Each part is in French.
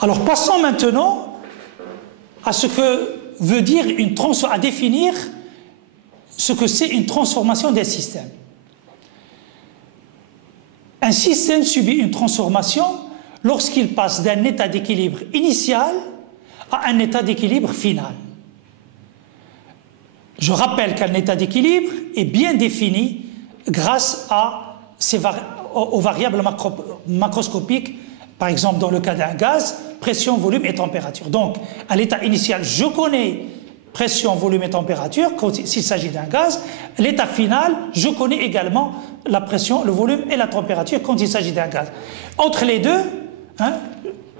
Alors passons maintenant à ce que veut dire à définir ce que c'est une transformation d'un système. Un système subit une transformation lorsqu'il passe d'un état d'équilibre initial à un état d'équilibre final. Je rappelle qu'un état d'équilibre est bien défini grâce aux variables macroscopiques, par exemple dans le cas d'un gaz, pression, volume et température. Donc, à l'état initial, je connais pression, volume et température s'il s'agit d'un gaz. L'état final, je connais également la pression, le volume et la température quand il s'agit d'un gaz. Entre les deux,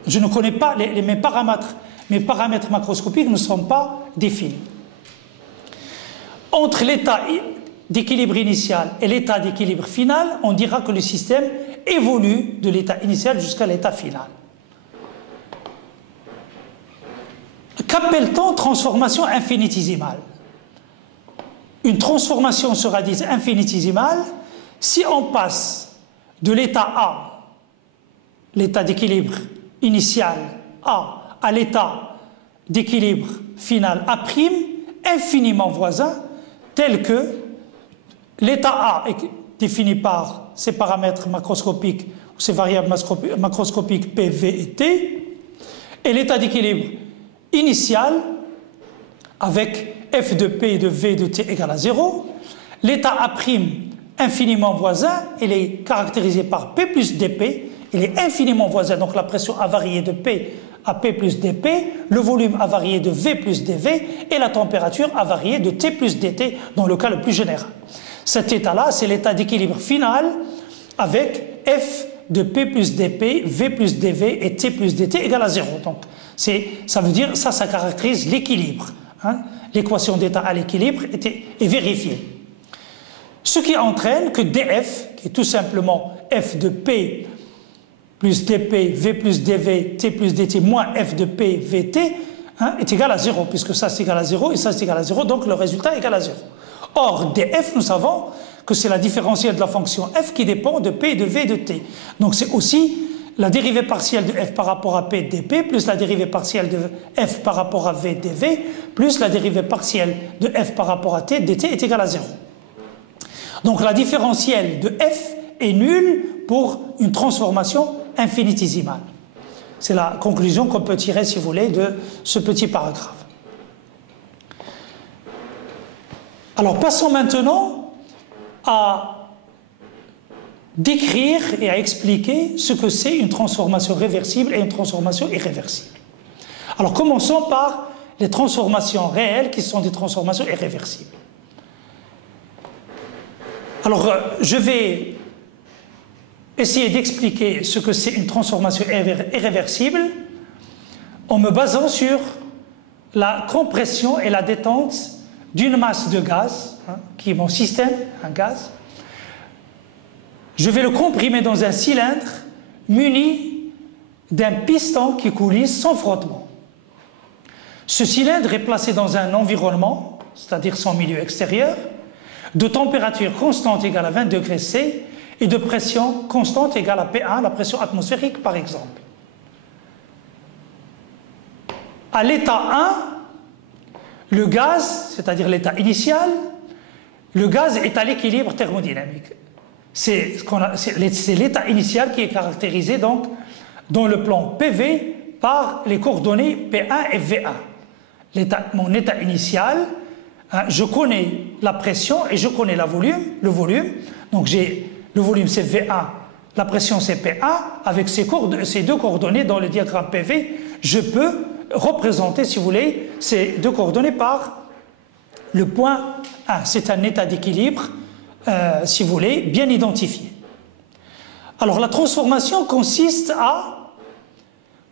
je ne connais pas mes paramètres macroscopiques ne sont pas définis. Entre l'état d'équilibre initial et l'état d'équilibre final, on dira que le système évolue de l'état initial jusqu'à l'état final. Qu'appelle-t-on transformation infinitésimale? Une transformation sera dite infinitésimale si on passe de l'état A, l'état d'équilibre initial A, à l'état d'équilibre final A', infiniment voisin, tel que l'état A est défini par ses paramètres macroscopiques ou ses variables macroscopiques P, V et T, et l'état d'équilibre initial avec f de P et de V de T égale à 0. L'état A' infiniment voisin, il est caractérisé par P plus dP, il est infiniment voisin, donc la pression a varié de P à P plus dP, le volume a varié de V plus dV et la température a varié de T plus dt dans le cas le plus général. Cet état-là, c'est l'état d'équilibre final avec F de P plus dP, V plus dV et T plus dt égale à 0. Donc, ça veut dire, ça caractérise l'équilibre. L'équation d'état à l'équilibre est vérifiée. Ce qui entraîne que dF, qui est tout simplement F de P plus dP, V plus dV, T plus dt moins F de P, Vt, est égal à 0, puisque ça c'est égal à 0 et ça c'est égal à 0, donc le résultat est égal à 0. Or, dF, nous savons que c'est la différentielle de la fonction f qui dépend de P, de V et de T. Donc c'est aussi la dérivée partielle de f par rapport à P dP, plus la dérivée partielle de f par rapport à V dV, plus la dérivée partielle de f par rapport à T dt est égale à 0. Donc la différentielle de f est nulle pour une transformation infinitésimale. C'est la conclusion qu'on peut tirer, si vous voulez, de ce petit paragraphe. Alors passons maintenant à décrire et à expliquer ce que c'est une transformation réversible et une transformation irréversible. Alors commençons par les transformations réelles qui sont des transformations irréversibles. Alors je vais essayer d'expliquer ce que c'est une transformation irréversible en me basant sur la compression et la détente d'une masse de gaz, qui est mon système, un gaz. Je vais le comprimer dans un cylindre muni d'un piston qui coulisse sans frottement. Ce cylindre est placé dans un environnement, c'est-à-dire son milieu extérieur, de température constante égale à 20 degrés C et de pression constante égale à P1, la pression atmosphérique par exemple. À l'état 1, le gaz, c'est-à-dire l'état initial, le gaz est à l'équilibre thermodynamique. C'est l'état initial qui est caractérisé donc dans le plan PV par les coordonnées P1 et V1. Mon état initial, je connais la pression et je connais le volume. Donc le volume c'est V1, la pression c'est P1. Avec ces deux coordonnées dans le diagramme PV, je peux représenter, si vous voulez, ces deux coordonnées par le point 1. C'est un état d'équilibre, si vous voulez, bien identifié. Alors la transformation consiste à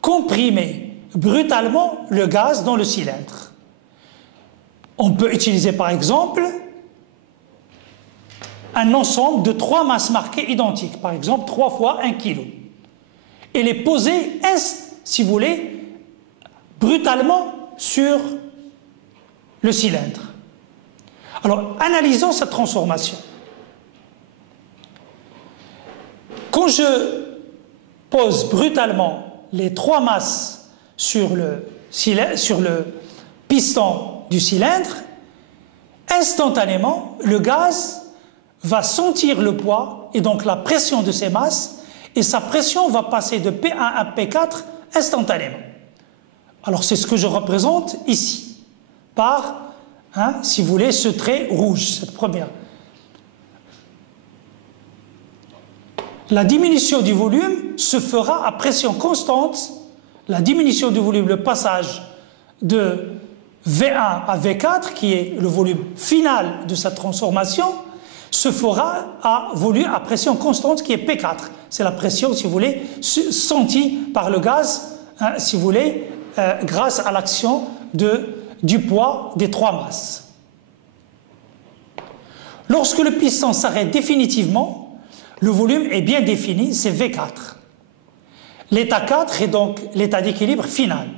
comprimer brutalement le gaz dans le cylindre. On peut utiliser par exemple un ensemble de 3 masses marquées identiques, par exemple 3 fois 1 kg, et les poser, si vous voulez, brutalement sur le cylindre. Alors, analysons cette transformation. Quand je pose brutalement les 3 masses sur le piston du cylindre, instantanément, le gaz va sentir le poids et donc la pression de ces masses, et sa pression va passer de P1 à P4 instantanément. Alors c'est ce que je représente ici, par, si vous voulez, ce trait rouge, cette première. La diminution du volume se fera à pression constante. La diminution du volume, le passage de V1 à V4, qui est le volume final de cette transformation, se fera à pression constante, qui est P4. C'est la pression, si vous voulez, sentie par le gaz, si vous voulez, grâce à l'action du poids des 3 masses. Lorsque le piston s'arrête définitivement, le volume est bien défini, c'est V4. L'état 4 est donc l'état d'équilibre final.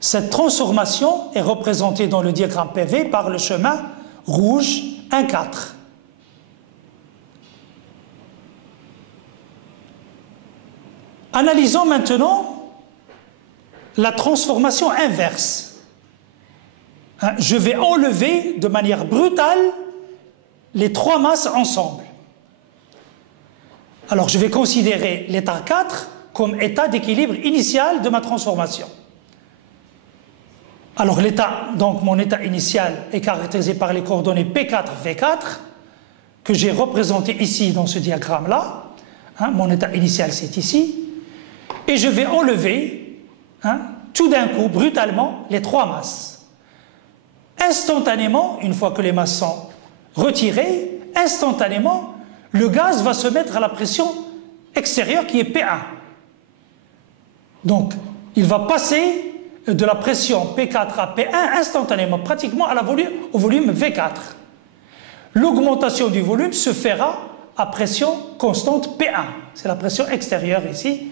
Cette transformation est représentée dans le diagramme PV par le chemin rouge 1,4. Analysons maintenant la transformation inverse. Je vais enlever de manière brutale les 3 masses ensemble. Alors je vais considérer l'état 4 comme état d'équilibre initial de ma transformation. Alors donc mon état initial est caractérisé par les coordonnées P4, V4, que j'ai représenté ici dans ce diagramme-là. Mon état initial c'est ici. Et je vais enlever, tout d'un coup, brutalement, les 3 masses. Instantanément, une fois que les masses sont retirées, instantanément, le gaz va se mettre à la pression extérieure qui est P1. Donc, il va passer de la pression P4 à P1 instantanément, pratiquement au volume V4. L'augmentation du volume se fera à pression constante P1. C'est la pression extérieure ici,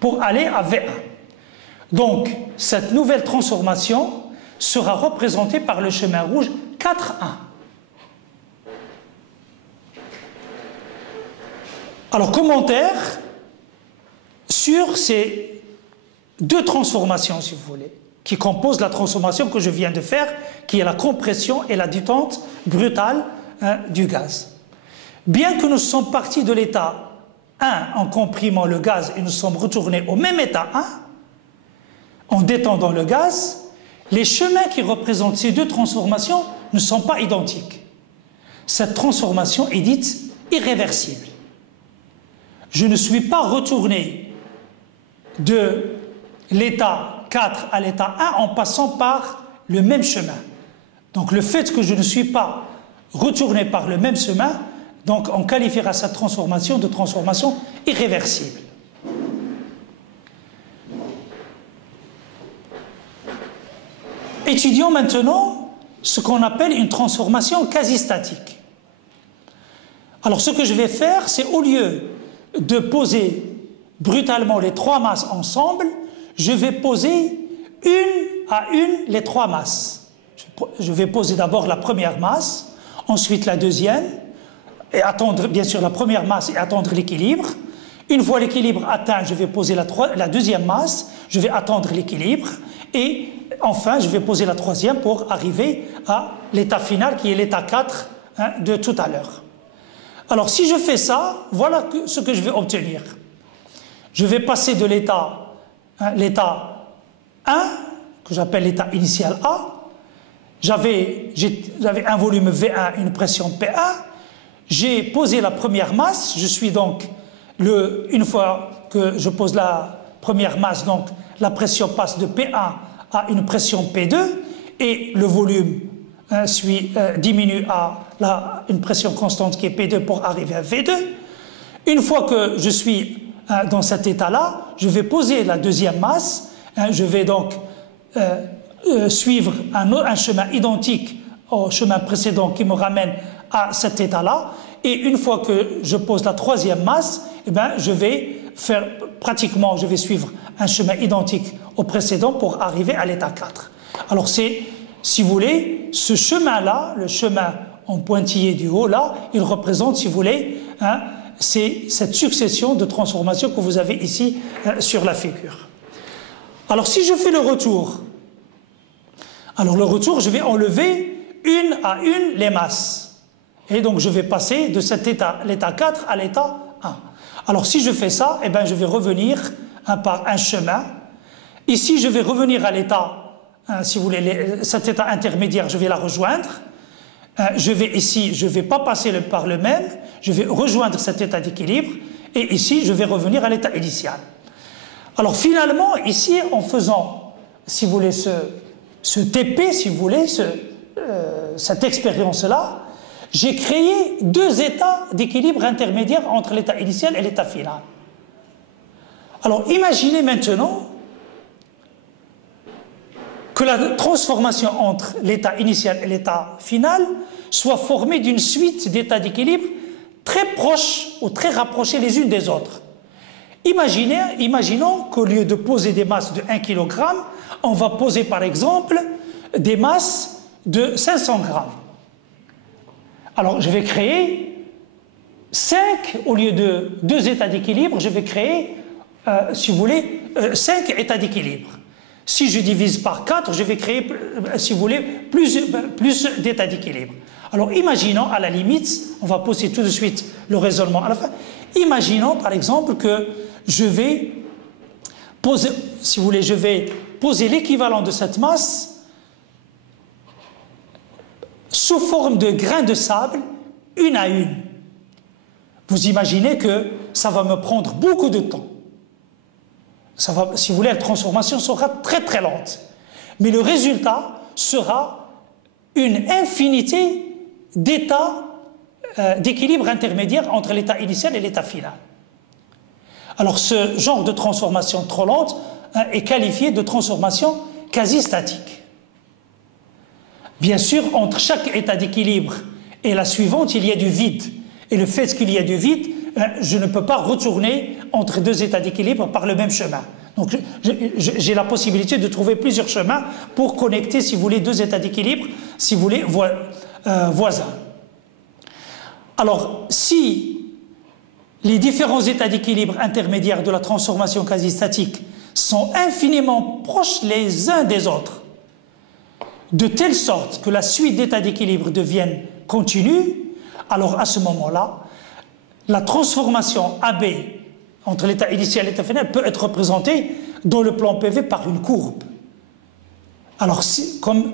pour aller à V1. Donc, cette nouvelle transformation sera représentée par le chemin rouge 4,1. Alors, commentaire sur ces 2 transformations, si vous voulez, qui composent la transformation que je viens de faire, qui est la compression et la détente brutale du gaz. Bien que nous sommes partis de l'état 1 en comprimant le gaz et nous sommes retournés au même état 1, en détendant le gaz, les chemins qui représentent ces 2 transformations ne sont pas identiques. Cette transformation est dite irréversible. Je ne suis pas retourné de l'état 4 à l'état 1 en passant par le même chemin. Donc le fait que je ne suis pas retourné par le même chemin, donc on qualifiera cette transformation de transformation irréversible. Étudions maintenant ce qu'on appelle une transformation quasi-statique. Alors ce que je vais faire, c'est au lieu de poser brutalement les 3 masses ensemble, je vais poser une à une les 3 masses. Je vais poser d'abord la première masse, ensuite la deuxième, et attendre bien sûr la première masse et attendre l'équilibre. Une fois l'équilibre atteint, je vais poser la deuxième masse, je vais attendre l'équilibre, et enfin je vais poser la troisième pour arriver à l'état final qui est l'état 4 de tout à l'heure. Alors si je fais ça, voilà ce que je vais obtenir. Je vais passer de l'état 1, que j'appelle l'état initial A. J'avais un volume V1, une pression P1. J'ai posé la première masse. Je suis donc, une fois que je pose la première masse, donc la pression passe de P1 à une pression P2 et le volume diminue à une pression constante qui est P2 pour arriver à V2. Une fois que je suis dans cet état-là, je vais poser la deuxième masse. Je vais donc suivre un chemin identique au chemin précédent qui me ramène à cet état-là. Et une fois que je pose la troisième masse, eh bien, je vais suivre un chemin identique au précédent pour arriver à l'état 4. Alors c'est, si vous voulez, ce chemin-là, le chemin en pointillé du haut, là, il représente, si vous voulez, c'est cette succession de transformations que vous avez ici sur la figure. Alors si je fais le retour, alors le retour, je vais enlever une à une les masses. Et donc je vais passer de cet état, l'état 4 à l'état 1. Alors si je fais ça, eh bien, je vais revenir par un chemin. Ici, je vais revenir à l'état, si vous voulez, cet état intermédiaire, je vais la rejoindre. Je vais ici, je ne vais pas passer par le même, je vais rejoindre cet état d'équilibre. Et ici, je vais revenir à l'état initial. Alors finalement, ici, en faisant, si vous voulez, ce TP, si vous voulez, cette expérience-là, j'ai créé deux états d'équilibre intermédiaire entre l'état initial et l'état final. Alors imaginez maintenant que la transformation entre l'état initial et l'état final soit formée d'une suite d'états d'équilibre très proches ou très rapprochés les unes des autres. Imaginons qu'au lieu de poser des masses de 1 kg, on va poser par exemple des masses de 500 grammes. Alors je vais créer 5, au lieu de 2 états d'équilibre, je vais créer, si vous voulez, 5 états d'équilibre. Si je divise par 4, je vais créer, si vous voulez, plus d'états d'équilibre. Alors imaginons, à la limite, on va poser tout de suite le raisonnement à la fin, imaginons par exemple que je vais poser, si vous voulez, je vais poser l'équivalent de cette masse sous forme de grains de sable, une à une. Vous imaginez que ça va me prendre beaucoup de temps. Ça va, si vous voulez, la transformation sera très très lente. Mais le résultat sera une infinité d'états d'équilibre intermédiaire entre l'état initial et l'état final. Alors ce genre de transformation trop lente est qualifié de transformation quasi statique. Bien sûr, entre chaque état d'équilibre et la suivante, il y a du vide. Et le fait qu'il y ait du vide, je ne peux pas retourner entre deux états d'équilibre par le même chemin. Donc j'ai la possibilité de trouver plusieurs chemins pour connecter, si vous voulez, deux états d'équilibre, si vous voulez, voisins. Alors, si les différents états d'équilibre intermédiaires de la transformation quasi-statique sont infiniment proches les uns des autres, de telle sorte que la suite d'états d'équilibre devienne continue, alors à ce moment-là, la transformation AB entre l'état initial et l'état final peut être représentée dans le plan PV par une courbe. Alors, comme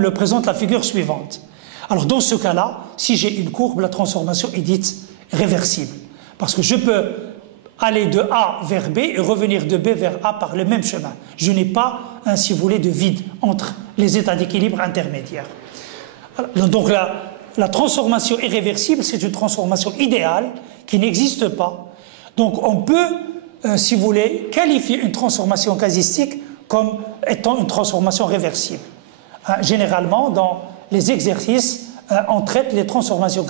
le présente la figure suivante. Alors, dans ce cas-là, si j'ai une courbe, la transformation est dite réversible. Parce que je peux aller de A vers B et revenir de B vers A par le même chemin. Je n'ai pas, si vous voulez, de vide entre les états d'équilibre intermédiaires. Donc, la transformation irréversible, c'est une transformation idéale qui n'existe pas. Donc on peut, si vous voulez, qualifier une transformation casistique comme étant une transformation réversible. Généralement, dans les exercices, on traite les transformations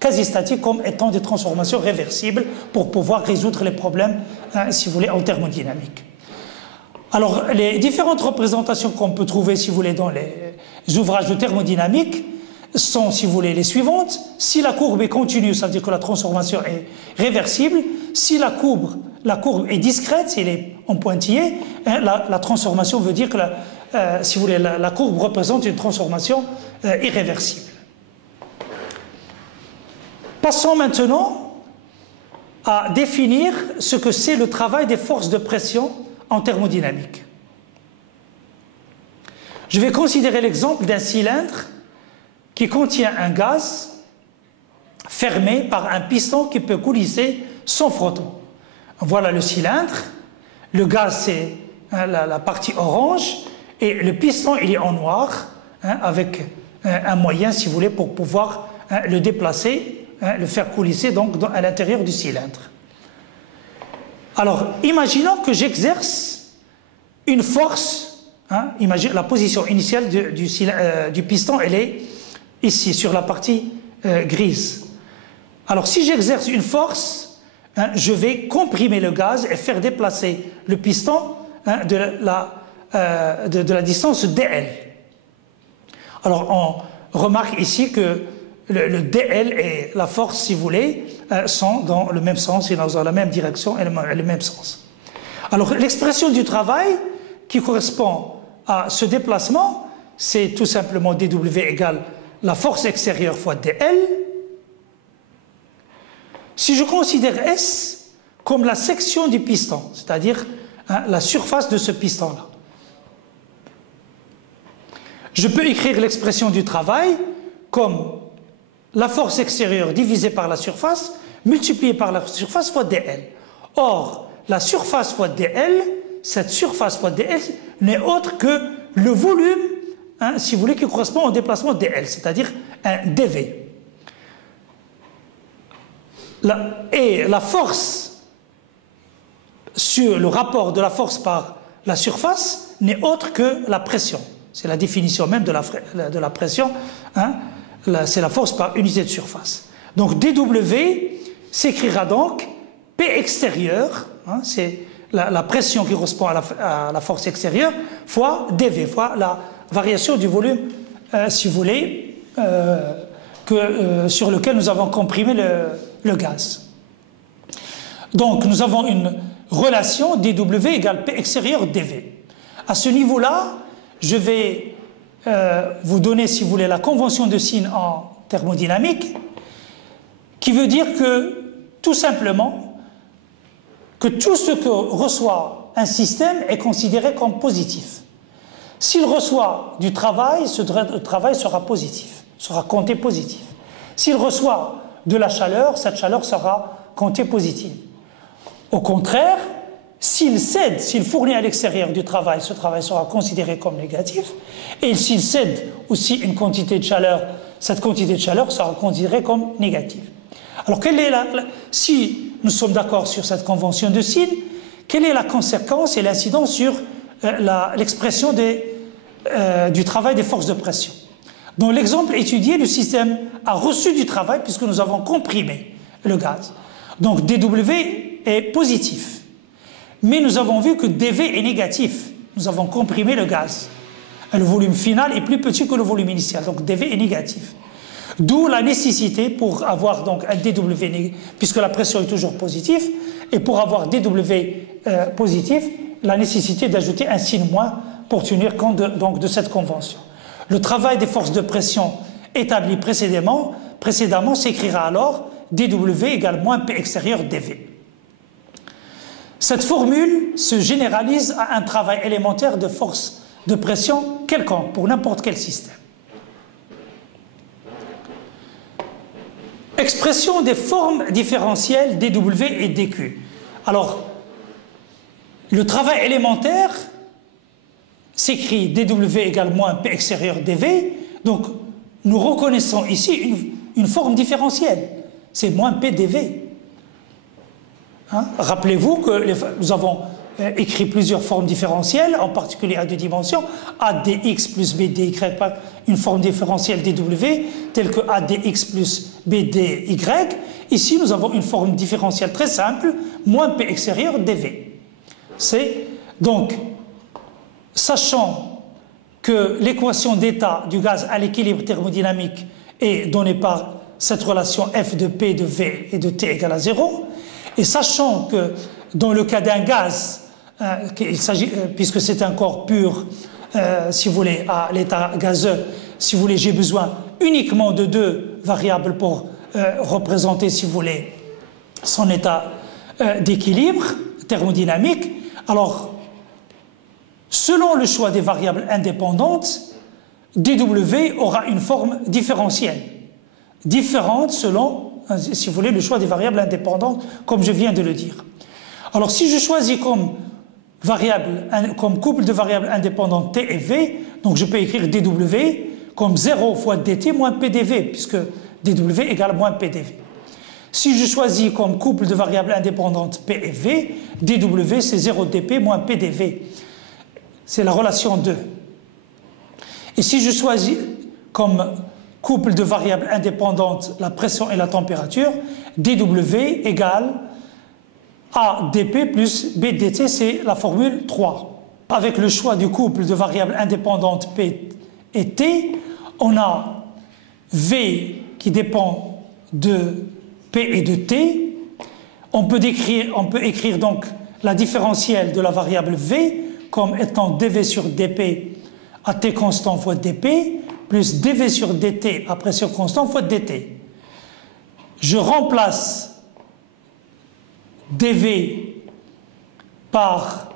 quasi-statiques comme étant des transformations réversibles pour pouvoir résoudre les problèmes, si vous voulez, en thermodynamique. Alors, les différentes représentations qu'on peut trouver, si vous voulez, dans les ouvrages de thermodynamique sont, si vous voulez, les suivantes. Si la courbe est continue, ça veut dire que la transformation est réversible. Si la courbe est discrète, si elle est en pointillé, la transformation veut dire que, si vous voulez, la courbe représente une transformation irréversible. Passons maintenant à définir ce que c'est le travail des forces de pression en thermodynamique. Je vais considérer l'exemple d'un cylindre qui contient un gaz fermé par un piston qui peut coulisser sans frottement. Voilà le cylindre, le gaz c'est la partie orange et le piston il est en noir, avec un moyen, si vous voulez, pour pouvoir le déplacer, le faire coulisser donc à l'intérieur du cylindre. Alors, imaginons que j'exerce une force, imaginez la position initiale du piston, elle est ici, sur la partie grise. Alors, si j'exerce une force, je vais comprimer le gaz et faire déplacer le piston de la distance dl. Alors, on remarque ici que le DL et la force, si vous voulez, sont dans le même sens et dans la même direction et le même sens. Alors l'expression du travail qui correspond à ce déplacement, c'est tout simplement dW égale la force extérieure fois dL. Si je considère S comme la section du piston, c'est-à-dire la surface de ce piston-là, je peux écrire l'expression du travail comme la force extérieure divisée par la surface multipliée par la surface fois dL. Or, la surface fois dL, cette surface fois dL n'est autre que le volume, si vous voulez, qui correspond au déplacement dL, c'est-à-dire un dV. Et la force sur le rapport de la force par la surface n'est autre que la pression. C'est la définition même de la pression, c'est la force par unité de surface. Donc dW s'écrira donc P extérieur, c'est la pression qui correspond à la force extérieure, fois dV, fois la variation du volume, si vous voulez, sur lequel nous avons comprimé le gaz. Donc nous avons une relation dW égale P extérieur dV. À ce niveau-là, je vais vous donner, si vous voulez, la convention de Sine en thermodynamique, qui veut dire que, tout simplement, que tout ce que reçoit un système est considéré comme positif. S'il reçoit du travail, ce travail sera positif, sera compté positif. S'il reçoit de la chaleur, cette chaleur sera comptée positive. Au contraire, s'il cède, s'il fournit à l'extérieur du travail, ce travail sera considéré comme négatif. Et s'il cède aussi une quantité de chaleur, cette quantité de chaleur sera considérée comme négative. Alors, si nous sommes d'accord sur cette convention de Sine, quelle est la conséquence et l'incidence sur l'expression du travail des forces de pression? Dans l'exemple étudié, le système a reçu du travail puisque nous avons comprimé le gaz. Donc dW est positif. Mais nous avons vu que dV est négatif. Nous avons comprimé le gaz. Le volume final est plus petit que le volume initial. Donc dV est négatif. D'où la nécessité pour avoir donc un dW, puisque la pression est toujours positive, et pour avoir dW positif, la nécessité d'ajouter un signe moins pour tenir compte de cette convention. Le travail des forces de pression établi précédemment s'écrira alors dW égale moins P extérieur dV. Cette formule se généralise à un travail élémentaire de force de pression quelconque pour n'importe quel système. Expression des formes différentielles dW et dQ. Alors, le travail élémentaire s'écrit dW égale moins P extérieur dV. Donc, nous reconnaissons ici une forme différentielle. C'est moins P dV. Rappelez-vous que nous avons écrit plusieurs formes différentielles, en particulier à deux dimensions, AdX plus BDY par une forme différentielle dW, telle que AdX plus BDY. Ici, nous avons une forme différentielle très simple, moins P extérieur dV. C'est donc, sachant que l'équation d'état du gaz à l'équilibre thermodynamique est donnée par cette relation F de P de V et de T égale à 0, et sachant que dans le cas d'un gaz, puisque c'est un corps pur, si vous voulez, à l'état gazeux, si vous voulez, j'ai besoin uniquement de deux variables pour représenter, si vous voulez, son état d'équilibre thermodynamique. Alors, selon le choix des variables indépendantes, dW aura une forme différentielle, différente selon, si vous voulez, le choix des variables indépendantes, comme je viens de le dire. Alors, si je choisis comme couple de variables indépendantes T et V, donc je peux écrire dW comme 0 fois dt moins PdV, puisque dW égale moins PdV. Si je choisis comme couple de variables indépendantes P et V, dW c'est 0 dP moins PdV. C'est la relation 2. Et si je choisis comme couple de variables indépendantes la pression et la température, dW égale AdP plus BdT, c'est la formule 3. Avec le choix du couple de variables indépendantes P et T, on a V qui dépend de P et de T. On peut écrire donc la différentielle de la variable V comme étant dV sur dP à T constant fois dP, plus dV sur dt à pression constante fois dt. Je remplace dV par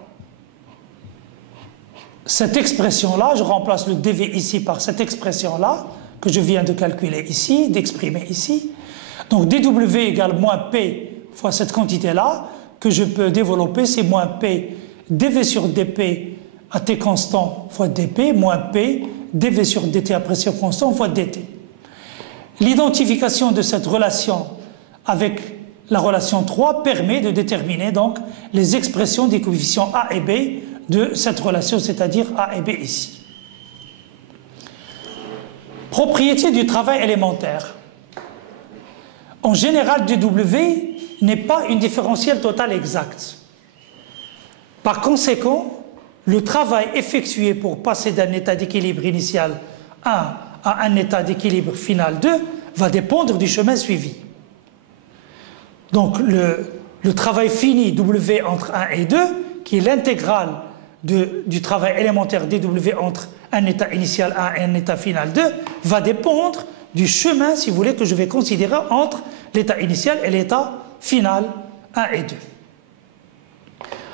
cette expression-là, je remplace le dV ici par cette expression-là, que je viens de calculer ici, d'exprimer ici. Donc dW égale moins P fois cette quantité-là, que je peux développer, c'est moins P dV sur dP à T constant fois dP, moins P dV sur dt à pression constante fois dt. L'identification de cette relation avec la relation 3 permet de déterminer donc les expressions des coefficients A et B de cette relation, c'est-à-dire A et B ici. Propriété du travail élémentaire. En général, dW n'est pas une différentielle totale exacte. Par conséquent, le travail effectué pour passer d'un état d'équilibre initial 1 à un état d'équilibre final 2 va dépendre du chemin suivi. Donc le travail fini W entre 1 et 2, qui est l'intégrale du travail élémentaire dW entre un état initial 1 et un état final 2, va dépendre du chemin, si vous voulez, que je vais considérer entre l'état initial et l'état final 1 et 2.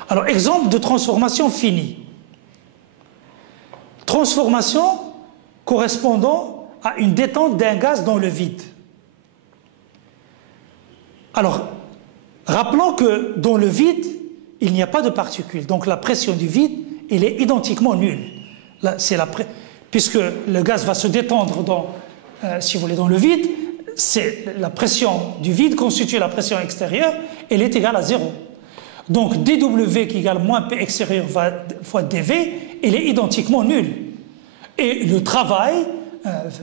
Alors, exemple de transformation finie. Transformation correspondant à une détente d'un gaz dans le vide. Alors, rappelons que dans le vide, il n'y a pas de particules. Donc la pression du vide, elle est identiquement nulle. Là, puisque le gaz va se détendre si vous voulez, dans le vide, la pression du vide constitue la pression extérieure, elle est égale à 0. Donc dW qui égale moins P extérieur fois dV, elle est identiquement nulle. Et le travail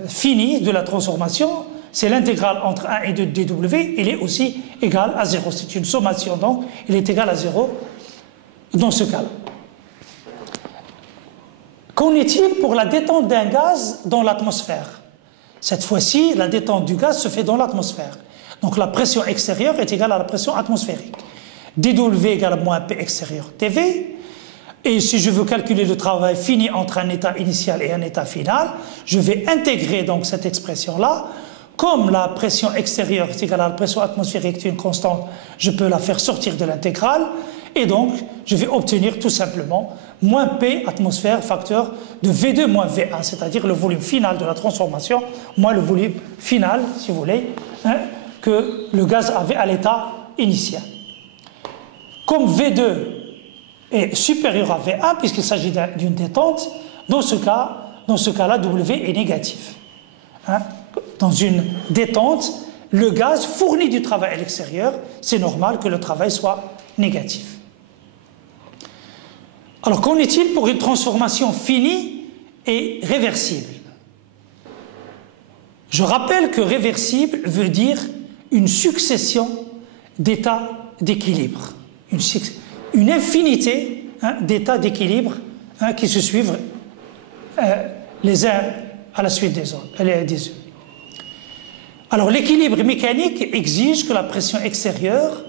fini de la transformation, c'est l'intégrale entre 1 et 2 de dW, elle est aussi égale à 0. C'est une sommation, donc elle est égale à 0 dans ce cas-là. Qu'en est-il pour la détente d'un gaz dans l'atmosphère? Cette fois-ci, la détente du gaz se fait dans l'atmosphère. Donc la pression extérieure est égale à la pression atmosphérique. dW égale moins P extérieur dV. Et si je veux calculer le travail fini entre un état initial et un état final, je vais intégrer donc cette expression-là. Comme la pression extérieure est égale à la pression atmosphérique, une constante, je peux la faire sortir de l'intégrale. Et donc, je vais obtenir tout simplement moins P atmosphère facteur de V2 moins V1, c'est-à-dire le volume final de la transformation, moins le volume final, si vous voulez, que le gaz avait à l'état initial. Comme V2 est supérieur à V1, puisqu'il s'agit d'une détente, dans ce cas-là, W est négatif. Dans une détente, le gaz fournit du travail à l'extérieur, c'est normal que le travail soit négatif. Alors, qu'en est-il pour une transformation finie et réversible? Je rappelle que réversible veut dire une succession d'états d'équilibre, une infinité d'états d'équilibre qui se suivent les uns à la suite des autres. Alors, l'équilibre mécanique exige que la pression extérieure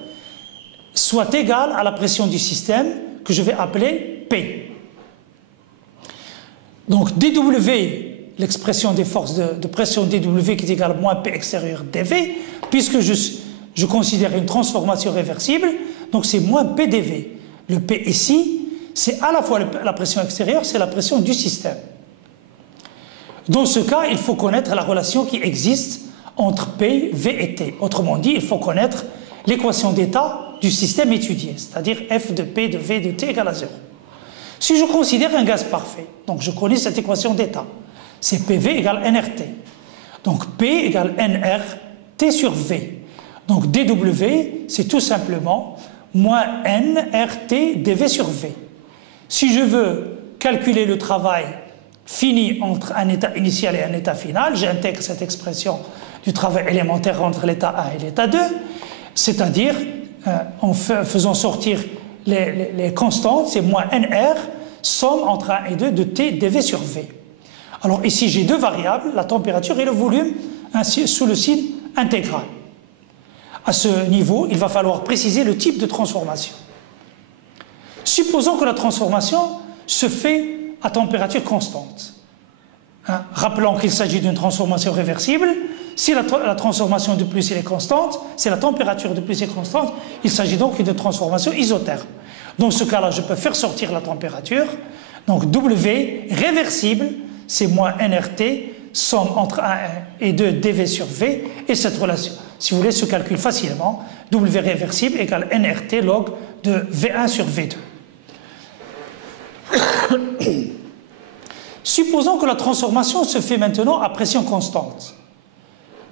soit égale à la pression du système que je vais appeler P. Donc dW, l'expression des forces de pression dW qui est égale à moins P extérieur dV, puisque je considère une transformation réversible, donc c'est moins PdV. Le P ici, c'est à la fois la pression extérieure, c'est la pression du système. Dans ce cas, il faut connaître la relation qui existe entre P, V et T. Autrement dit, il faut connaître l'équation d'état du système étudié, c'est-à-dire F de P de V de T égale à 0. Si je considère un gaz parfait, donc je connais cette équation d'état, c'est PV égale nRT. Donc P égale nRT sur V. Donc dW, c'est tout simplement moins nRT dV sur V. Si je veux calculer le travail fini entre un état initial et un état final, j'intègre cette expression du travail élémentaire entre l'état 1 et l'état 2, c'est-à-dire en faisant sortir les constantes, c'est moins nR, somme entre 1 et 2 de T dV sur V. Alors ici, j'ai deux variables, la température et le volume sous le signe intégral. À ce niveau, il va falloir préciser le type de transformation. Supposons que la transformation se fait à température constante. Rappelons qu'il s'agit d'une transformation réversible. Si la transformation de plus est constante, si la température de plus est constante, il s'agit donc d'une transformation isotherme. Dans ce cas-là, je peux faire sortir la température. Donc W réversible, c'est moins NRT, somme entre 1 et 2 dV sur V. Et cette relation, si vous voulez, se calcule facilement. W réversible égale NRT log de V1 sur V2. Supposons que la transformation se fait maintenant à pression constante.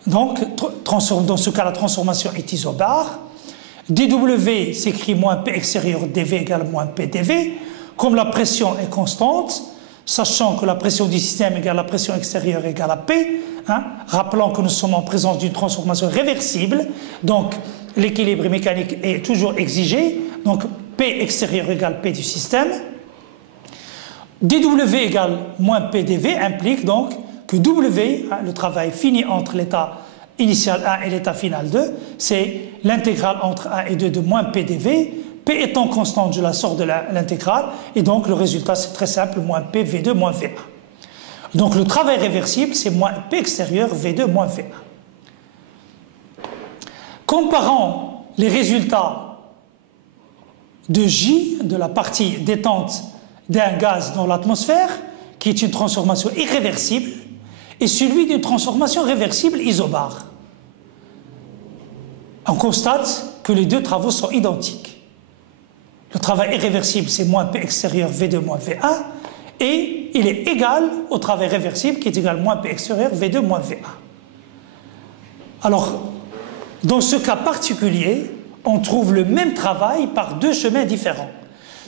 Donc, dans ce cas, la transformation est isobare. dW s'écrit moins P extérieur dV égale moins P dV. Comme la pression est constante, sachant que la pression du système égale la pression extérieure égale à P, rappelons que nous sommes en présence d'une transformation réversible, donc l'équilibre mécanique est toujours exigé, donc P extérieur égale P du système. dW égale moins P dV implique donc que W, le travail fini entre l'état initial 1 et l'état final 2, c'est l'intégrale entre 1 et 2 de moins P dV. P étant constante, je la sors de l'intégrale, et donc le résultat c'est très simple, moins P V2 moins V1. Donc le travail réversible, c'est moins P extérieur V2 moins V1. Comparant les résultats de J, de la partie détente d'un gaz dans l'atmosphère, qui est une transformation irréversible, et celui d'une transformation réversible isobare. On constate que les deux travaux sont identiques. Le travail irréversible, c'est moins P extérieur V2 moins V1, et il est égal au travail réversible qui est égal à moins P extérieur V2 moins V1. Alors, dans ce cas particulier, on trouve le même travail par deux chemins différents.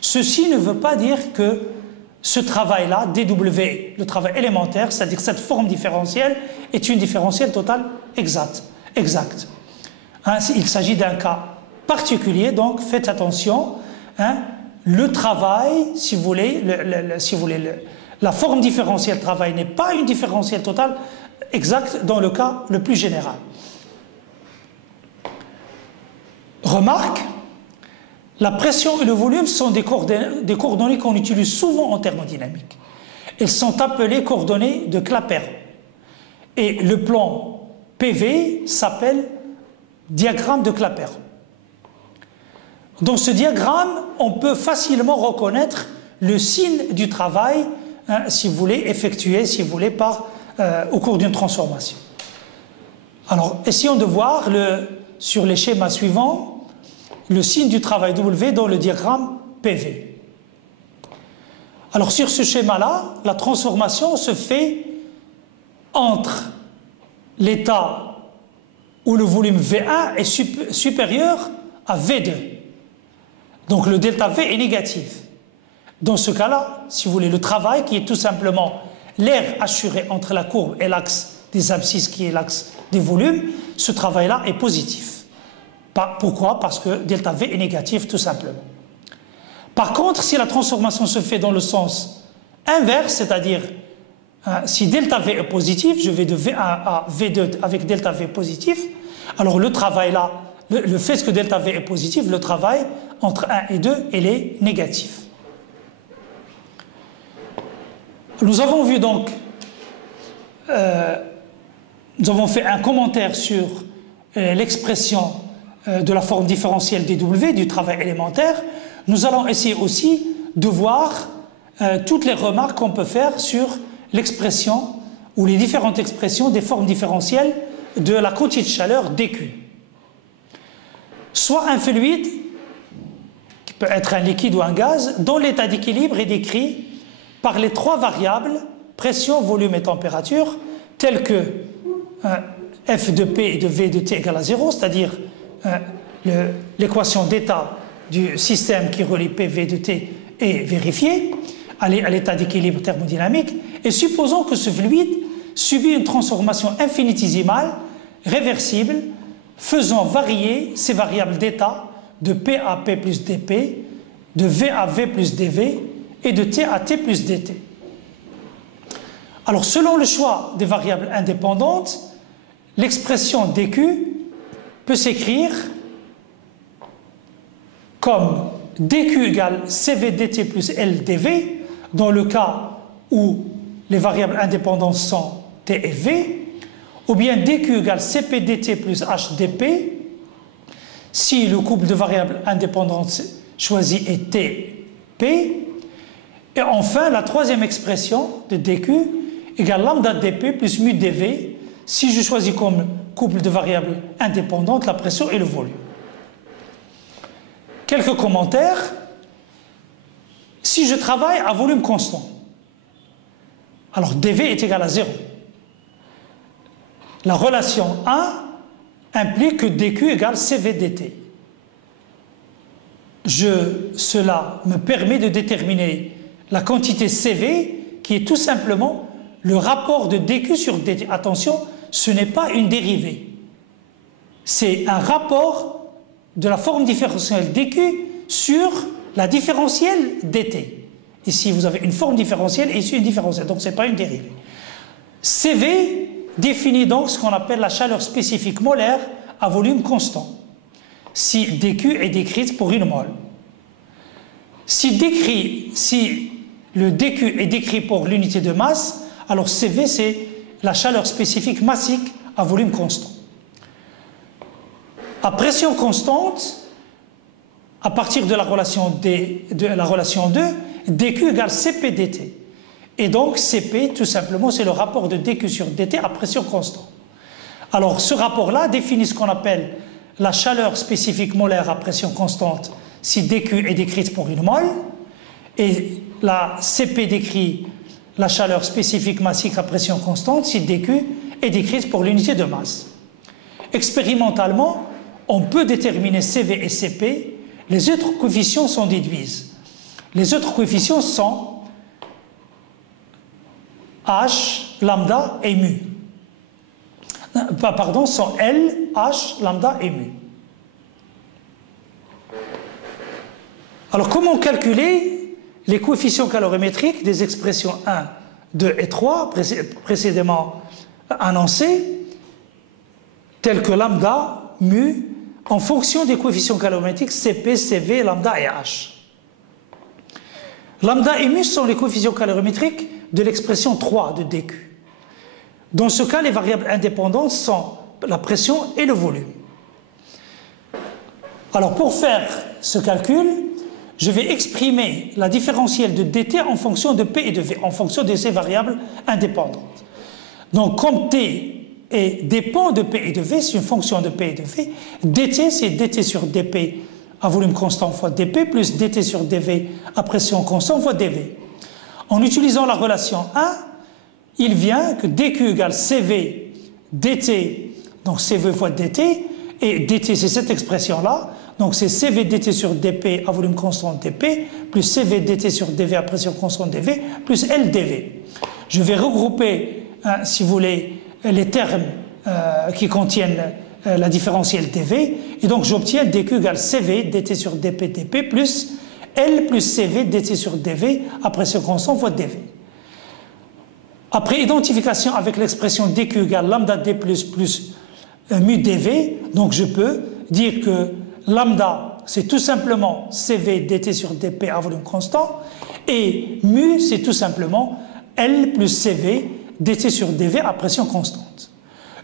Ceci ne veut pas dire que ce travail-là, dW, le travail élémentaire, c'est-à-dire cette forme différentielle, est une différentielle totale exacte. Il s'agit d'un cas particulier, donc faites attention. Le travail, si vous voulez, la forme différentielle travail n'est pas une différentielle totale exacte dans le cas le plus général. Remarque, la pression et le volume sont des coordonnées qu'on utilise souvent en thermodynamique. Elles sont appelées coordonnées de Clapeyron. Et le plan PV s'appelle diagramme de Clapeyron. Dans ce diagramme, on peut facilement reconnaître le signe du travail, si vous voulez, effectué, si vous voulez, au cours d'une transformation. Alors, essayons de voir sur les schémas suivants le signe du travail W dans le diagramme PV. Alors, sur ce schéma-là, la transformation se fait entre l'état où le volume V1 est supérieur à V2. Donc le delta V est négatif. Dans ce cas-là, si vous voulez, le travail qui est tout simplement l'air assuré entre la courbe et l'axe des abscisses qui est l'axe des volumes, ce travail-là est positif. Pourquoi? Parce que delta V est négatif tout simplement. Par contre, si la transformation se fait dans le sens inverse, c'est-à-dire si delta V est positif, je vais de V1 à V2 avec delta V positif, alors le travail là, le fait que delta V est positif, le travail entre 1 et 2, il est négatif. Nous avons vu donc, nous avons fait un commentaire sur l'expression de la forme différentielle dW, du travail élémentaire. Nous allons essayer aussi de voir toutes les remarques qu'on peut faire sur l'expression ou les différentes expressions des formes différentielles de la quantité de chaleur dQ. Soit un fluide, qui peut être un liquide ou un gaz, dont l'état d'équilibre est décrit par les trois variables, pression, volume et température, telles que F de P et de V de T égale à 0, c'est-à-dire l'équation d'état du système qui relie P, V de T est vérifiée à l'état d'équilibre thermodynamique, et supposons que ce fluide subit une transformation infinitésimale, réversible, faisant varier ces variables d'état de P à P plus dP, de V à V plus dV et de T à T plus dt. Alors selon le choix des variables indépendantes, l'expression dQ peut s'écrire comme dQ égale CV dt plus L dV, dans le cas où les variables indépendantes sont T et V, ou bien dQ égale CP dt plus H dP, si le couple de variables indépendantes choisi est TP, et enfin la troisième expression de dQ égale lambda dP plus mu dV, si je choisis comme couple de variables indépendantes la pression et le volume. Quelques commentaires. Si je travaille à volume constant, alors dV est égal à 0. La relation 1 implique que dQ égale CV dt. Cela me permet de déterminer la quantité CV qui est tout simplement le rapport de dQ sur dt. Attention, ce n'est pas une dérivée. C'est un rapport de la forme différentielle dQ sur la différentielle dt. Ici, vous avez une forme différentielle et ici une différentielle, donc ce n'est pas une dérivée. CV définit donc ce qu'on appelle la chaleur spécifique molaire à volume constant, si dQ est décrite pour une mole. Si le dQ est décrit pour l'unité de masse, alors CV c'est la chaleur spécifique massique à volume constant. À pression constante, à partir de la relation 2, dQ égale CP dt. Et donc CP, tout simplement, c'est le rapport de dQ sur dt à pression constante. Alors ce rapport-là définit ce qu'on appelle la chaleur spécifique molaire à pression constante si dQ est décrite pour une mole, et la CP décrit la chaleur spécifique massique à pression constante si dQ est décrite pour l'unité de masse. Expérimentalement, on peut déterminer CV et CP, les autres coefficients sont déduits. Les autres coefficients sont H, lambda et mu. Pardon, sont L, H, lambda et mu. Alors, comment calculer les coefficients calorimétriques des expressions 1, 2 et 3 précédemment annoncées, telles que lambda, mu, en fonction des coefficients calorimétriques Cp, Cv, lambda et H. Lambda et mu sont les coefficients calorimétriques de l'expression 3 de dQ. Dans ce cas, les variables indépendantes sont la pression et le volume. Alors, pour faire ce calcul, je vais exprimer la différentielle de dt en fonction de P et de V, en fonction de ces variables indépendantes. Donc, comme T dépend de P et de V, c'est une fonction de P et de V, dt, c'est dt sur dP à volume constant fois dP, plus dt sur dV à pression constante fois dV. En utilisant la relation 1, il vient que dQ égale CV dt, donc CV fois dt, et dt c'est cette expression-là, donc c'est CV dt sur dP à volume constant dP, plus CV dt sur dV à pression constante dV, plus L dV. Je vais regrouper, si vous voulez, les termes qui contiennent la différentielle dV, et donc j'obtiens dQ égale CV dt sur dP dP plus L plus CV dt sur dV à pression constante fois dV. Après identification avec l'expression dQ égale lambda d plus mu dV, donc je peux dire que lambda c'est tout simplement CV dt sur dP à volume constant, et mu c'est tout simplement L plus CV dt sur dV à pression constante.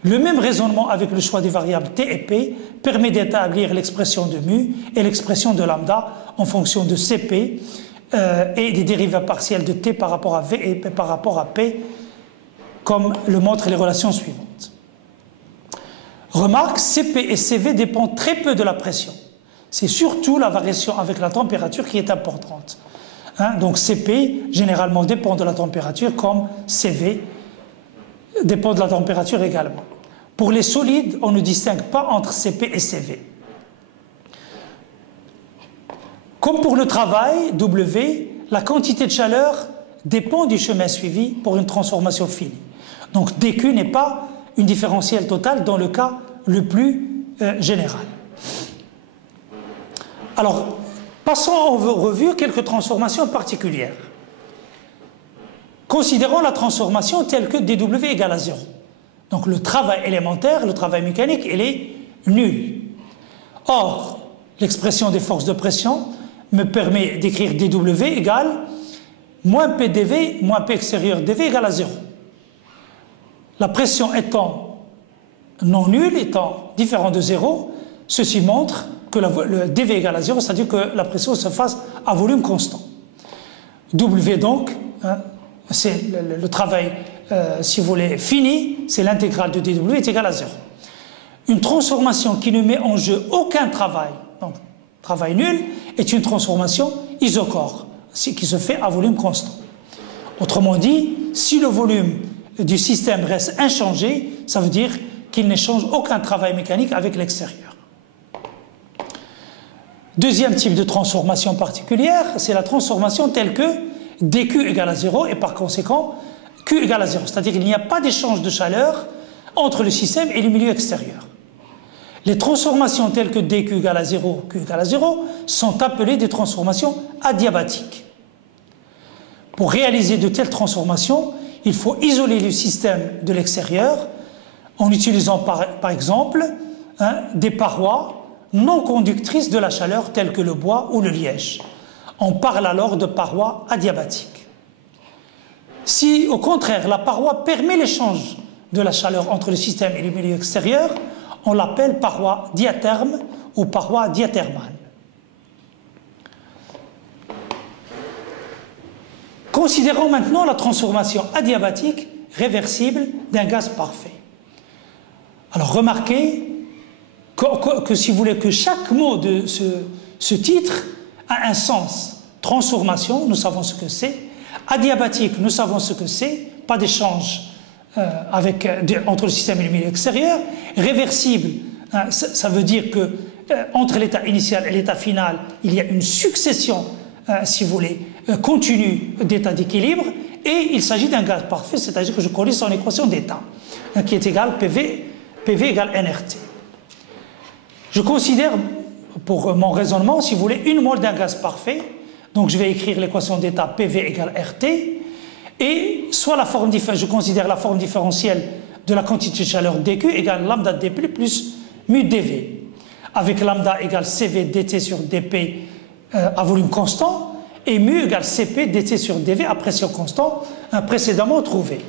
Le même raisonnement avec le choix des variables t et p permet d'établir l'expression de mu et l'expression de lambda en fonction de Cp et des dérivées partielles de t par rapport à V et par rapport à P, comme le montrent les relations suivantes. Remarque, Cp et Cv dépendent très peu de la pression. C'est surtout la variation avec la température qui est importante. Donc Cp généralement dépend de la température, comme Cv dépend de la température également. Pour les solides, on ne distingue pas entre Cp et Cv. Comme pour le travail, W, la quantité de chaleur dépend du chemin suivi pour une transformation finie. Donc dQ n'est pas une différentielle totale dans le cas le plus général. Alors, passons en revue quelques transformations particulières. Considérons la transformation telle que dW égale à 0. Donc le travail élémentaire, le travail mécanique, il est nul. Or, l'expression des forces de pression me permet d'écrire dW égale moins PdV moins P extérieur dV égale à 0. La pression étant non nulle, étant différente de 0, ceci montre que le dV égale à 0, c'est-à-dire que la pression se fasse à volume constant. W donc, hein, c'est le travail, si vous voulez, fini, c'est l'intégrale de dW est égale à 0. Une transformation qui ne met en jeu aucun travail, donc travail nul, est une transformation isochore, qui se fait à volume constant. Autrement dit, si le volume du système reste inchangé, ça veut dire qu'il n'échange aucun travail mécanique avec l'extérieur. Deuxième type de transformation particulière, c'est la transformation telle que dQ égale à 0 et par conséquent Q égale à 0. C'est-à-dire qu'il n'y a pas d'échange de chaleur entre le système et le milieu extérieur. Les transformations telles que dQ égale à 0, Q égale à 0 sont appelées des transformations adiabatiques. Pour réaliser de telles transformations, il faut isoler le système de l'extérieur en utilisant par exemple des parois non conductrices de la chaleur telles que le bois ou le liège. On parle alors de parois adiabatiques. Si au contraire la paroi permet l'échange de la chaleur entre le système et le milieu extérieur, on l'appelle paroi diatherme ou paroi diathermale. Considérons maintenant la transformation adiabatique réversible d'un gaz parfait. Alors remarquez que si vous voulez que chaque mot de ce titre a un sens. Transformation, nous savons ce que c'est. Adiabatique, nous savons ce que c'est. Pas d'échange entre le système et le milieu extérieur. Réversible, ça veut dire que entre l'état initial et l'état final, il y a une succession, si vous voulez, continue d'états d'équilibre. Et il s'agit d'un gaz parfait, c'est-à-dire que je connais son équation d'état, qui est égale PV égale nRT. Je considère, pour mon raisonnement, si vous voulez, une mole d'un gaz parfait. Donc je vais écrire l'équation d'état PV égale RT. Et soit je considère la forme différentielle de la quantité de chaleur dQ égale lambda dP plus mu dV. Avec lambda égale CV dt sur dP à volume constant. Et mu égale Cp dt sur dV à pression constante précédemment trouvée.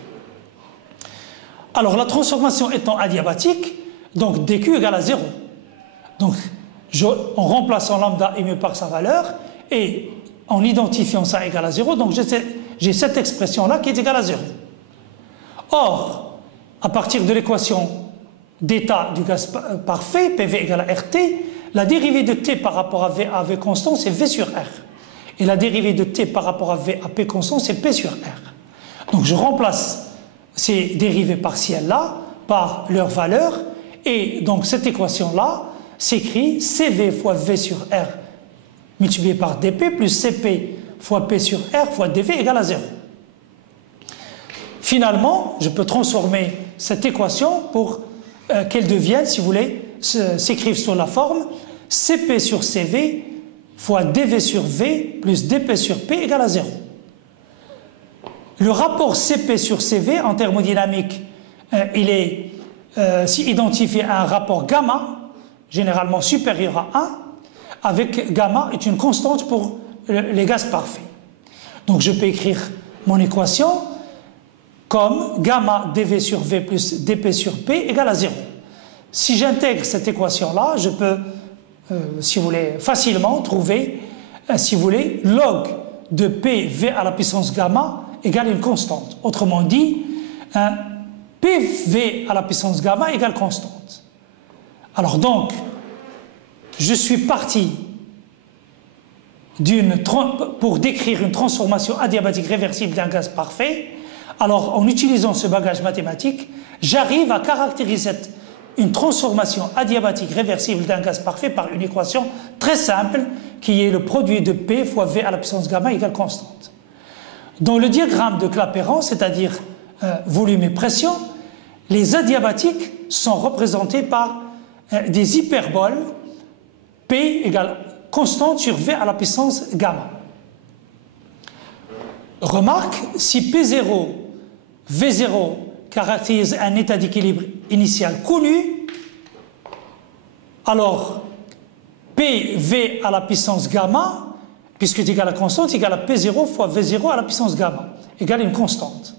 Alors la transformation étant adiabatique, donc dQ égale à 0. Donc en remplaçant lambda et mu par sa valeur et en identifiant ça égal à 0, donc j'ai cette expression-là qui est égale à 0. Or, à partir de l'équation d'état du gaz parfait, PV égale à RT, la dérivée de T par rapport à V constant, c'est V sur R. Et la dérivée de T par rapport à V à P constant, c'est P sur R. Donc je remplace ces dérivées partielles-là par leur valeur, et donc cette équation-là s'écrit CV fois V sur R multiplié par dP plus Cp fois P sur R fois dV égale à 0. Finalement, je peux transformer cette équation pour qu'elle devienne, si vous voulez, s'écrive sous la forme Cp sur Cv fois dV sur V plus dP sur P égale à 0. Le rapport Cp sur Cv en thermodynamique, il est identifié à un rapport gamma, généralement supérieur à 1, avec gamma est une constante pour les gaz parfaits. Donc je peux écrire mon équation comme gamma dV sur V plus dP sur P égale à 0. Si j'intègre cette équation-là, je peux, si vous voulez, facilement trouver, si vous voulez, log de PV à la puissance gamma égale une constante. Autrement dit, PV à la puissance gamma égale constante. Alors donc, je suis parti pour décrire une transformation adiabatique réversible d'un gaz parfait. Alors, en utilisant ce bagage mathématique, j'arrive à caractériser une transformation adiabatique réversible d'un gaz parfait par une équation très simple qui est le produit de P fois V à la puissance gamma égale constante. Dans le diagramme de Clapeyron, c'est-à-dire volume et pression, les adiabatiques sont représentés par des hyperboles P égale constante sur V à la puissance gamma. Remarque, si P0, V0, caractérise un état d'équilibre initial connu, alors PV à la puissance gamma, puisque c'est égal à la constante, c'est égal à P0 fois V0 à la puissance gamma, égale une constante.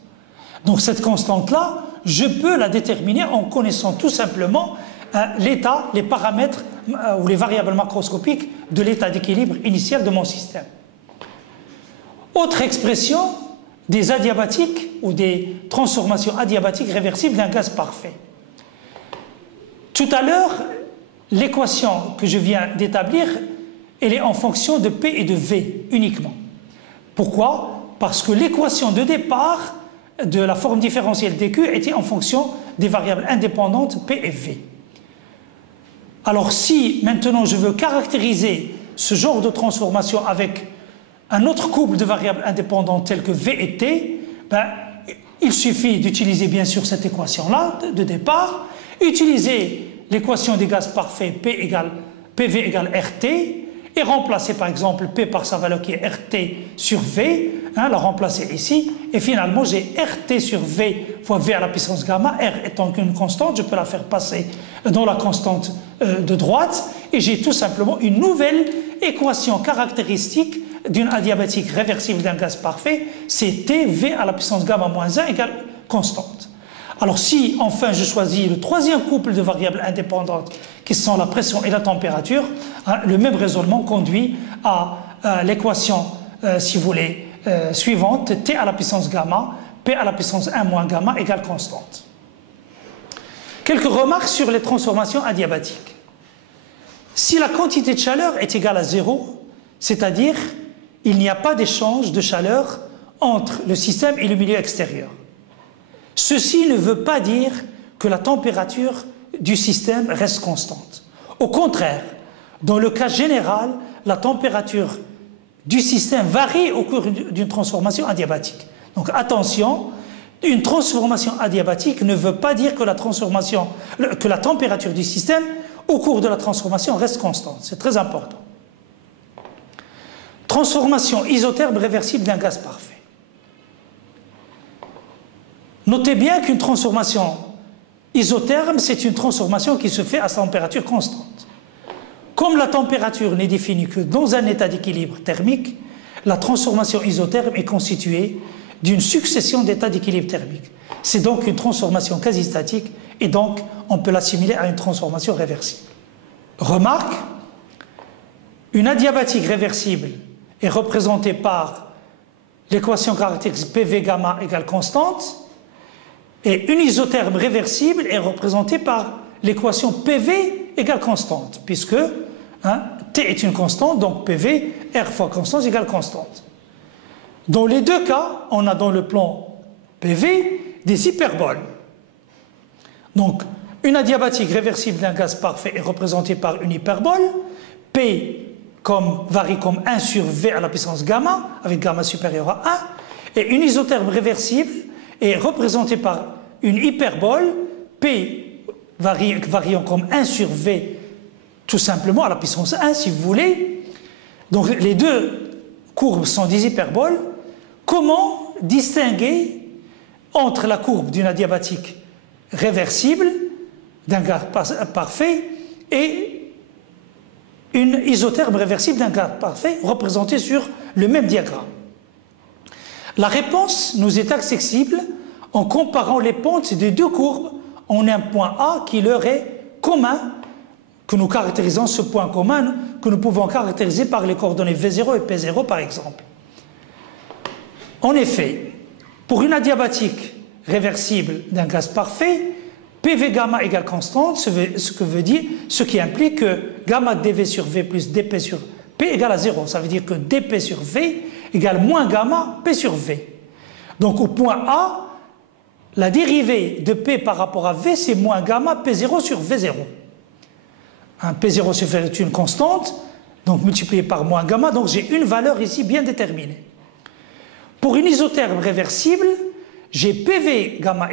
Donc cette constante-là, je peux la déterminer en connaissant tout simplement l'état, les paramètres ou les variables macroscopiques de l'état d'équilibre initial de mon système. Autre expression, des adiabatiques ou des transformations adiabatiques réversibles d'un gaz parfait. Tout à l'heure, l'équation que je viens d'établir, elle est en fonction de P et de V uniquement. Pourquoi? Parce que l'équation de départ de la forme différentielle dQ était en fonction des variables indépendantes P et V. Alors si maintenant je veux caractériser ce genre de transformation avec un autre couple de variables indépendantes telles que V et T, il suffit d'utiliser bien sûr cette équation-là de départ, utiliser l'équation des gaz parfaits PV égale RT, et remplacer par exemple P par sa valeur qui est RT sur V, la remplacer ici, et finalement j'ai RT sur V fois V à la puissance gamma, R étant une constante, je peux la faire passer dans la constante de droite, et j'ai tout simplement une nouvelle équation caractéristique d'une adiabatique réversible d'un gaz parfait, c'est TV à la puissance gamma moins 1 égale constante. Alors si enfin je choisis le troisième couple de variables indépendantes qui sont la pression et la température, le même raisonnement conduit à l'équation, si vous voulez, suivante, T à la puissance gamma, P à la puissance 1 moins gamma égale constante. Quelques remarques sur les transformations adiabatiques. Si la quantité de chaleur est égale à 0, c'est-à-dire il n'y a pas d'échange de chaleur entre le système et le milieu extérieur. Ceci ne veut pas dire que la température du système reste constante. Au contraire, dans le cas général, la température du système varie au cours d'une transformation adiabatique. Donc attention, une transformation adiabatique ne veut pas dire que la température du système au cours de la transformation reste constante. C'est très important. Transformation isotherme réversible d'un gaz parfait. Notez bien qu'une transformation isotherme, c'est une transformation qui se fait à température constante. Comme la température n'est définie que dans un état d'équilibre thermique, la transformation isotherme est constituée d'une succession d'états d'équilibre thermique. C'est donc une transformation quasi-statique et donc on peut l'assimiler à une transformation réversible. Remarque, une adiabatique réversible est représentée par l'équation caractéristique PV gamma égale constante, et une isotherme réversible est représentée par l'équation PV égale constante, puisque T est une constante, donc PV, R fois constante égale constante. Dans les deux cas, on a dans le plan PV des hyperboles. Donc, une adiabatique réversible d'un gaz parfait est représentée par une hyperbole, P varie comme 1 sur V à la puissance gamma, avec gamma supérieur à 1, et une isotherme réversible est représentée par une hyperbole, P variant comme 1 sur V, tout simplement à la puissance 1, si vous voulez. Donc les deux courbes sont des hyperboles. Comment distinguer entre la courbe d'une adiabatique réversible, d'un gaz parfait, et une isotherme réversible d'un gaz parfait représentée sur le même diagramme? La réponse nous est accessible en comparant les pentes des deux courbes en un point A qui leur est commun, que nous caractérisons ce point commun, que nous pouvons caractériser par les coordonnées V0 et P0 par exemple. En effet, pour une adiabatique réversible d'un gaz parfait, PV gamma égale constante, ce qui implique que gamma dV sur V plus dP sur P égale à 0. Ça veut dire que dP sur V égale moins gamma P sur V. Donc au point A, la dérivée de P par rapport à V, c'est moins gamma P0 sur V0. P0 sur V est une constante, donc multiplié par moins gamma, donc j'ai une valeur ici bien déterminée. Pour une isotherme réversible, j'ai PV gamma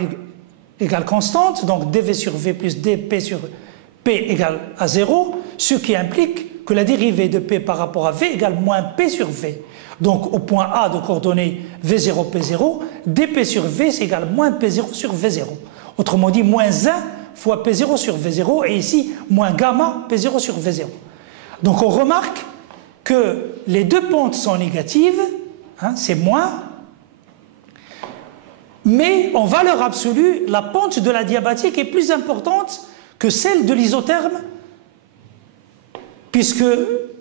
égale constante, donc dV sur V plus dP sur P égale à 0, ce qui implique que la dérivée de P par rapport à V égale moins P sur V. Donc au point A de coordonnées V0, P0, dP sur V c'est égal moins P0 sur V0. Autrement dit, moins 1 fois P0 sur V0, et ici, moins gamma P0 sur V0. Donc on remarque que les deux pentes sont négatives, hein, c'est moins, mais en valeur absolue, la pente de l'adiabatique est plus importante que celle de l'isotherme, puisque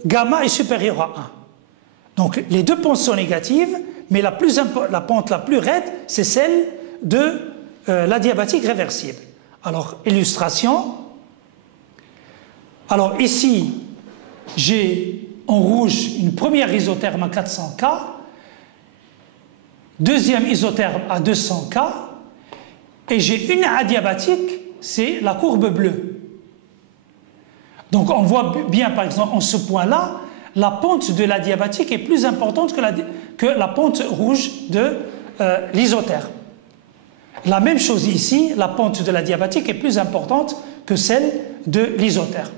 gamma est supérieur à 1. Donc les deux pentes sont négatives, mais la pente la plus raide, c'est celle de l'adiabatique réversible. Alors, illustration. Alors ici, j'ai en rouge une première isotherme à 400K, deuxième isotherme à 200K, et j'ai une adiabatique, c'est la courbe bleue. Donc on voit bien, par exemple, en ce point-là, la pente de l'adiabatique est plus importante que la pente rouge de l'isotherme. La même chose ici, la pente de l'adiabatique est plus importante que celle de l'isotherme.